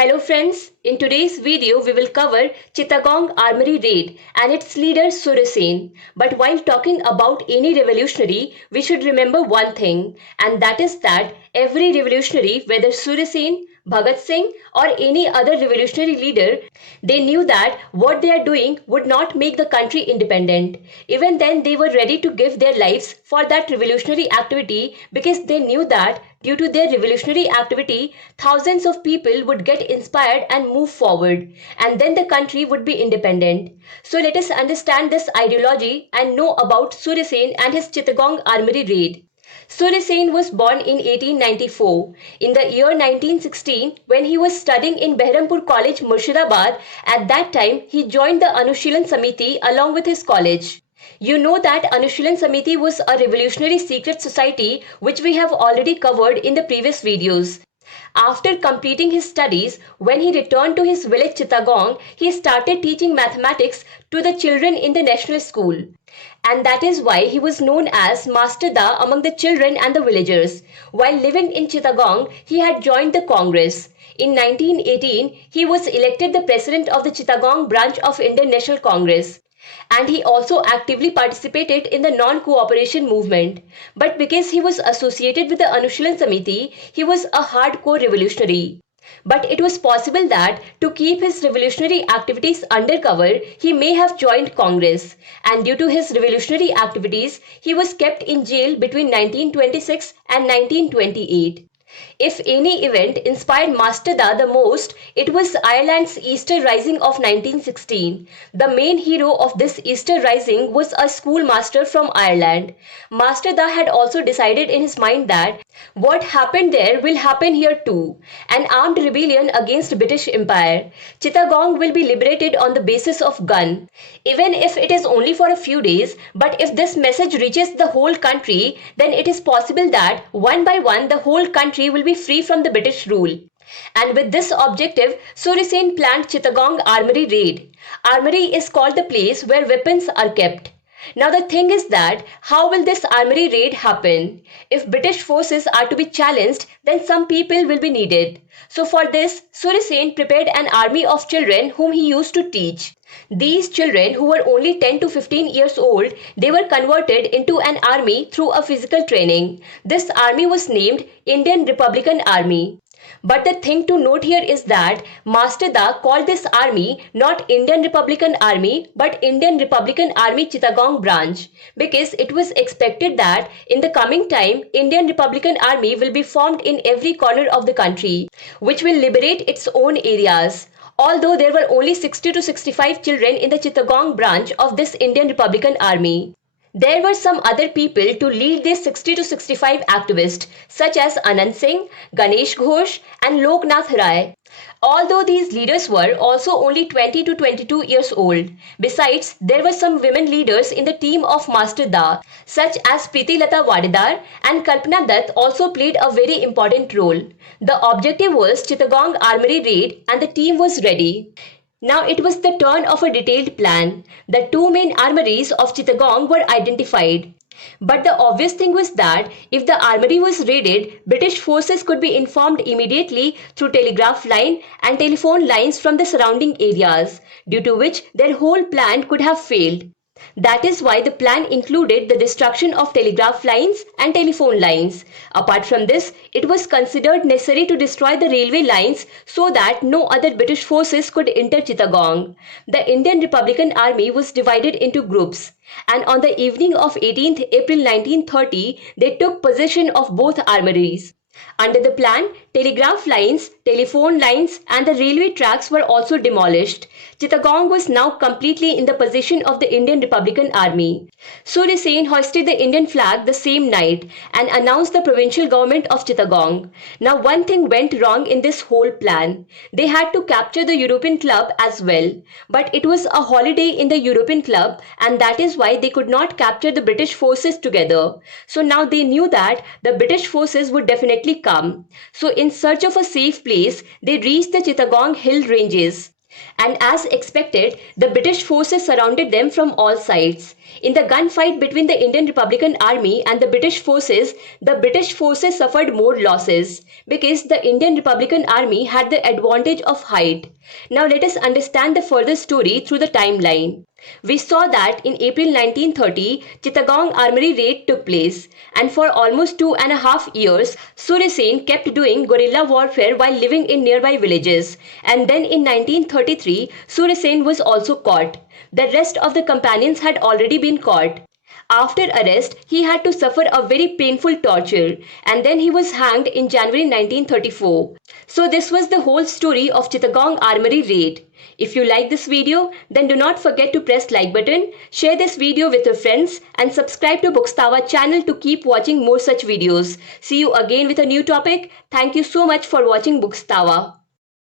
Hello friends, in today's video we will cover Chiittagong Armoury raid and its leader Surya Sen. But while talking about any revolutionary, we should remember one thing, and that is that every revolutionary, whether Surya Sen, Bhagat Singh or any other revolutionary leader, they knew that what they are doing would not make the country independent. Even then they were ready to give their lives for that revolutionary activity because they knew that due to their revolutionary activity, thousands of people would get inspired and move forward, and then the country would be independent. So let us understand this ideology and know about Surya Sen and his Chiittagong Armoury raid. Surya Sen was born in 1894. In the year 1916, when he was studying in Behrampur College, Murshidabad, at that time he joined the Anushilan Samiti along with his college. You know that Anushilan Samiti was a revolutionary secret society which we have already covered in the previous videos. After completing his studies, when he returned to his village Chiittagong, he started teaching mathematics to the children in the national school. And that is why he was known as Master Da among the children and the villagers. While living in Chiittagong, he had joined the Congress. In 1918, he was elected the president of the Chiittagong branch of Indian National Congress. And he also actively participated in the non-cooperation movement. But because he was associated with the Anushilan Samiti, he was a hardcore revolutionary. But it was possible that to keep his revolutionary activities undercover, he may have joined Congress. And due to his revolutionary activities, he was kept in jail between 1926 and 1928. If any event inspired Master Da the most, it was Ireland's Easter Rising of 1916. The main hero of this Easter Rising was a schoolmaster from Ireland. Master Da had also decided in his mind that what happened there will happen here too. An armed rebellion against British Empire. Chiittagong will be liberated on the basis of gun. Even if it is only for a few days, but if this message reaches the whole country, then it is possible that one by one the whole country will be free from the British rule. And with this objective, Surya Sen planned Chiittagong Armoury raid. Armoury is called the place where weapons are kept. Now the thing is that how will this armoury raid happen? If British forces are to be challenged, then some people will be needed. So for this, Surya Sen prepared an army of children whom he used to teach. These children, who were only 10 to 15 years old, they were converted into an army through a physical training. This army was named Indian Republican Army. But the thing to note here is that Master Da called this army not Indian Republican Army but Indian Republican Army Chiittagong branch, because it was expected that in the coming time Indian Republican Army will be formed in every corner of the country, which will liberate its own areas. Although there were only 60 to 65 children in the Chiittagong branch of this Indian Republican Army, there were some other people to lead these 60 to 65 activists such as Anand Singh, Ganesh Ghosh and Loknath Rai. Although these leaders were also only 20 to 22 years old. Besides, there were some women leaders in the team of Master Da, such as Preeti Lata Wadedar and Kalpana Dutt also played a very important role. The objective was Chiittagong Armoury raid and the team was ready. Now it was the turn of a detailed plan. The two main armories of Chiittagong were identified. But the obvious thing was that if the armoury was raided, British forces could be informed immediately through telegraph line and telephone lines from the surrounding areas, due to which their whole plan could have failed. That is why the plan included the destruction of telegraph lines and telephone lines. Apart from this, it was considered necessary to destroy the railway lines so that no other British forces could enter Chiittagong. The Indian Republican Army was divided into groups, and on the evening of 18th April 1930, they took possession of both armories. Under the plan, telegraph lines, telephone lines and the railway tracks were also demolished. Chiittagong was now completely in the possession of the Indian Republican Army. Surya Sen hoisted the Indian flag the same night and announced the provincial government of Chiittagong. Now one thing went wrong in this whole plan. They had to capture the European club as well. But it was a holiday in the European club, and that is why they could not capture the British forces together. So now they knew that the British forces would definitely come. So in search of a safe place, they reached the Chiittagong hill ranges. And as expected, the British forces surrounded them from all sides. In the gunfight between the Indian Republican Army and the British forces suffered more losses because the Indian Republican Army had the advantage of height. Now let us understand the further story through the timeline. We saw that in April 1930, Chittagong Armoury raid took place, and for almost 2.5 years, Surya Sen kept doing guerrilla warfare while living in nearby villages. And then in 1933, Surya Sen was also caught. The rest of the companions had already been caught. After arrest, he had to suffer a very painful torture, and then he was hanged in January 1934. So this was the whole story of Chittagong Armoury raid. If you like this video, then do not forget to press like button, share this video with your friends, and subscribe to Bookstawa channel to keep watching more such videos. See you again with a new topic. Thank you so much for watching Bookstawa.